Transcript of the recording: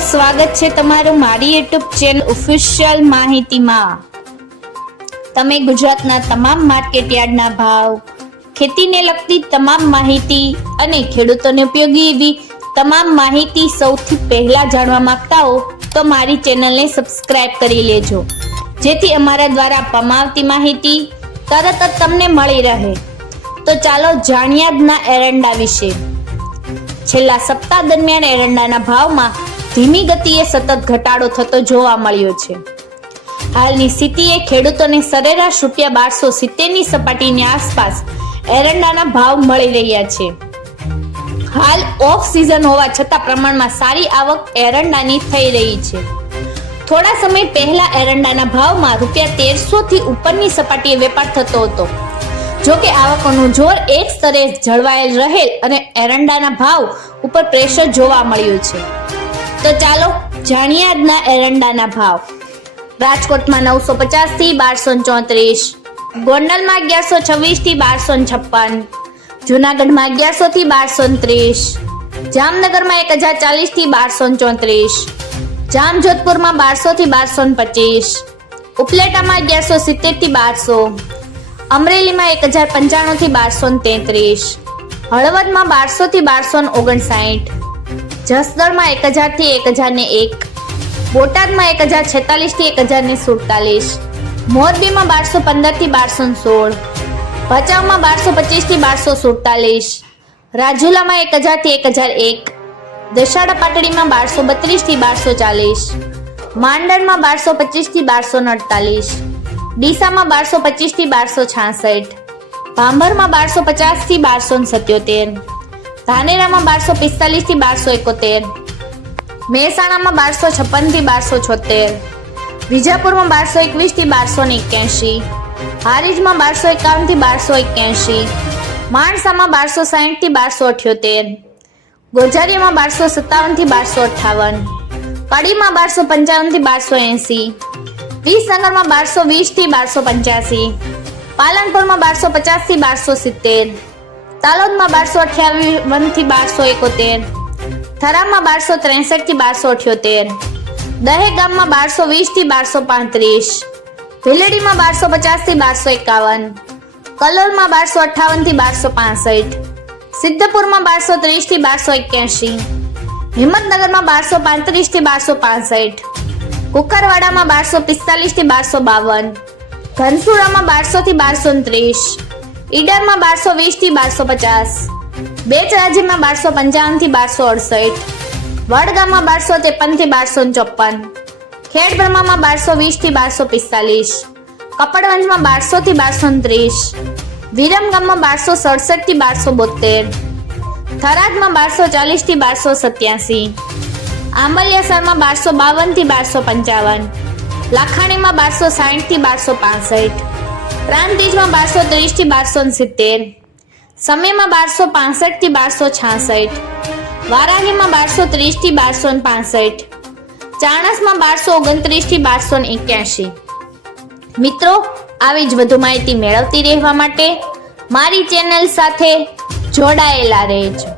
સ્વાગત છે તમારું મારી યુટ્યુબ ચેનલ ઓફિશિયલ માહિતીમાં. તમે ગુજરાતના તમામ માર્કેટયાર્ડના ભાવ, ખેતીને લગતી તમામ માહિતી અને ખેડૂતોને ઉપયોગી એવી તમામ માહિતી સૌથી પહેલા જાણવા માંગતા હો તો મારી ચેનલને સબસ્ક્રાઇબ કરી લેજો. જેથી અમારા દ્વારા આપવામાં આવતી માહિતી તરત જ તમને મળી રહે. તો ચાલો જાણ્યા આજના એરંડા વિશે. છેલ્લા સપ્તાહ દરમિયાન એરંડાના ભાવમાં ધીમી ગતિએ સતત ઘટાડો થતો જોવા મળ્યો છે. હાલની સ્થિતિએ ખેડૂતોને સરેરાશ રૂપિયા બારસો સિત્તેરની સપાટીની આસપાસ એરંડાના ભાવ મળી રહ્યા છે. હાલ ઓફ સિઝન હોવા છતાં પ્રમાણમાં સારી આવક એરંડાની થઈ રહી છે. થોડા સમય પહેલા એરંડાના ભાવમાં રૂપિયા તેરસો થી ઉપરની સપાટીએ વેપાર થતો હતો. જો કે આવકોનું જોર એક સ્તરે જળવાયેલ રહેલ અને એરંડાના ભાવ ઉપર પ્રેશર જોવા મળ્યું છે. તો ચાલો જાણીએ આજના એરંડાના ભાવ. રાજકોટમાં નવસો પચાસથી બારસો ચોત્રીસ. ગોંડલમાં અગિયારસો છવ્વીસથી બારસો છપ્પન. જુનાગઢમાં અગિયારસો થી બારસો ત્રીસ. જામનગરમાં એક હજાર ચાલીસથી બારસો ચોત્રીસ. જામજોધપુરમાં બારસો થી બારસો પચીસ. ઉપલેટામાં અગિયારસો સિત્તેરથી બારસો. અમરેલીમાં એક હજાર પંચાણું થી બારસો તેત્રીસ. હળવદમાં બારસો થી બારસો ઓગણસાઠ. જસદણમાં એક હજારથી એક હજારને એક, બોટાદમાં એક હજાર છેતાલીસથી એક હજારને સુડતાલીસ, મોરબીમાં બારસો પંદરથી બારસો સોળ, ભચાઉમાં બારસો પચીસથી બારસો સુડતાલીસ, રાજુલામાં એક હજારથી એક હજાર એક, દશાડા પાટડીમાં બારસો બત્રીસથી બારસો ચાલીસ, માંડળમાં બારસો પચીસથી બારસો અડતાલીસ, ડીસામાં બારસો પચીસથી બારસો છાસઠ, ભાંભરમાં બારસો પચાસથી બારસો સત્યોતેર ધાનેરામાં બારસો પિસ્તાલીસથી બારસો એકોતેર. મહેસાણામાં બારસો છપ્પનથી બારસો છોતેર. વિજાપુરમાં બારસો એકવીસથી બારસો એક્યાસી હારીજમાં બારસો એકાવનથી બારસો એક્યાસી માણસામાં બારસો સાહીઠથી બારસો અઠ્યોતેર. ગોજારીમાં બારસો સત્તાવનથી બારસો અઠાવન કડીમાં બારસો પંચાવનથી બારસો એંસી. વિસનગરમાં બારસો વીસથી બારસો પંચ્યાસી. પાલનપુરમાં બારસો પચાસથી બારસો સિત્તેર. તાલોદમાં બારસો અઠ્યાવીસથી બારસો એકોતેર. થરામાં બારસો ત્રેસઠથી બારસો અઠ્યોતેર. દહેગામમાં બારસો વીસથી બારસો પાંત્રીસ. ભીલડીમાં બારસો પચાસથી બારસો એકાવન. કલોલમાં બારસો અઠાવનથી બારસો પાસઠ. સિદ્ધપુરમાં બારસો ત્રીસથી બારસો એક્યાસી. હિંમતનગરમાં બારસો પાંત્રીસથી બારસો પાસઠ. કુકરવાડામાં બારસો પિસ્તાલીસથી બારસો બાવન. ધનસુરામાં બારસો થી બારસો ત્રીસ ઈડરમાં બારસો વીસથી બારસો પચાસ બેચરાજીમાં બારસો પંચાવનથી બારસો અડસઠ, વડગામમાં બારસો ત્રેપનથી બારસો ચોપન, ખેડબ્રહ્મામાં બારસો વીસથી બારસો પિસ્તાલીસ, કપડવંજમાં બારસો થી બારસો ત્રીસ, વિરમગામમાં બારસો સડસઠથી બારસો બોતેર થરાદમાં બારસો ચાલીસથી બારસો સત્યાસી, આંબલિયાસરમાં બારસો બાવનથી બારસો પંચાવન, લાખાણીમાં બારસો સાઠથી બારસો પાસઠ પ્રાંતિજમાં બારસો ત્રીસથી બારસો સિત્તેર. સમયમાં બારસો પાસઠથી બારસો છાસઠ. વારાહીમાં બારસો ત્રીસથી બારસો પાસઠ. ચાણસમાં બારસો ઓગણત્રીસથી બારસો એક્યાસી મિત્રો, આવી જ વધુ માહિતી મેળવતી રહેવા માટે મારી ચેનલ સાથે જોડાયેલા રહેજો.